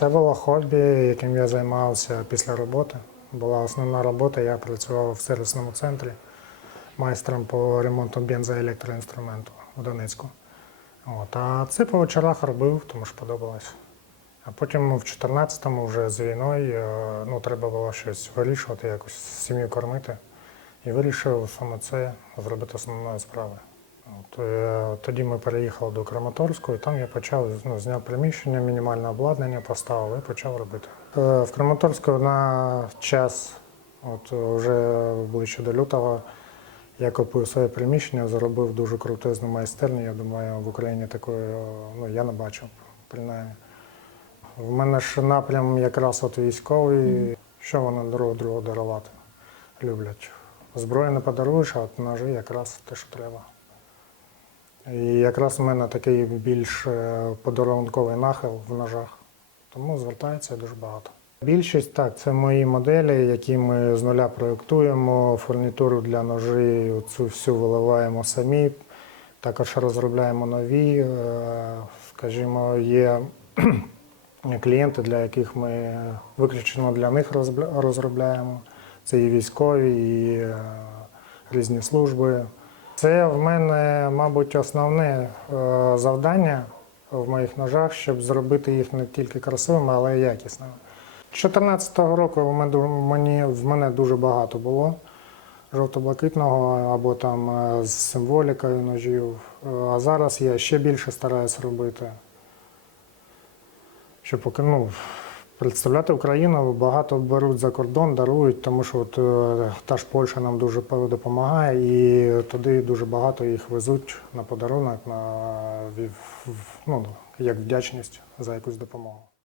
Це було хобі, яким я займався після роботи. Була основна робота, я працював в сервісному центрі майстром по ремонту бензо електроінструменту в Донецьку. От, а це по вечорах робив, тому що подобалось. А потім в 14-му вже з війною е, ну, треба було щось вирішувати, якось сім'ю кормити. І вирішив саме це зробити основною справою. От, е, тоді ми переїхали до Краматорську, і там я почав ну, зняв приміщення, мінімальне обладнання поставив і почав робити. Е, В Краматорську на час, от вже ближче до лютого, я купив своє приміщення, заробив дуже крутезну майстерню. Я думаю, в Україні такої ну, я не бачив, принаймні. В мене ж напрям якраз от військовий, що вони друг другу дарувати люблять. Зброю не подаруєш, а от ножі якраз те, що треба. І якраз у мене такий більш е, подарунковий нахил в ножах, тому звертається дуже багато. Більшість так, це мої моделі, які ми з нуля проєктуємо, фурнітуру для ножі, цю всю виливаємо самі. Також розробляємо нові. е, Скажімо, є клієнти, для яких ми виключно для них розробляємо. Це і військові, і е, різні служби. Це в мене, мабуть, основне е, завдання в моїх ножах, щоб зробити їх не тільки красивими, але й якісними. З 2014 року в мене, дуже багато було жовто-блакитного або там е, з символікою ножів. Е, А зараз я ще більше стараюсь робити. Щоб ну, представляти Україну багато беруть за кордон, дарують, тому що от, е, та ж Польща нам дуже допомагає, і туди дуже багато їх везуть на подарунок, на, ну, як вдячність за якусь допомогу.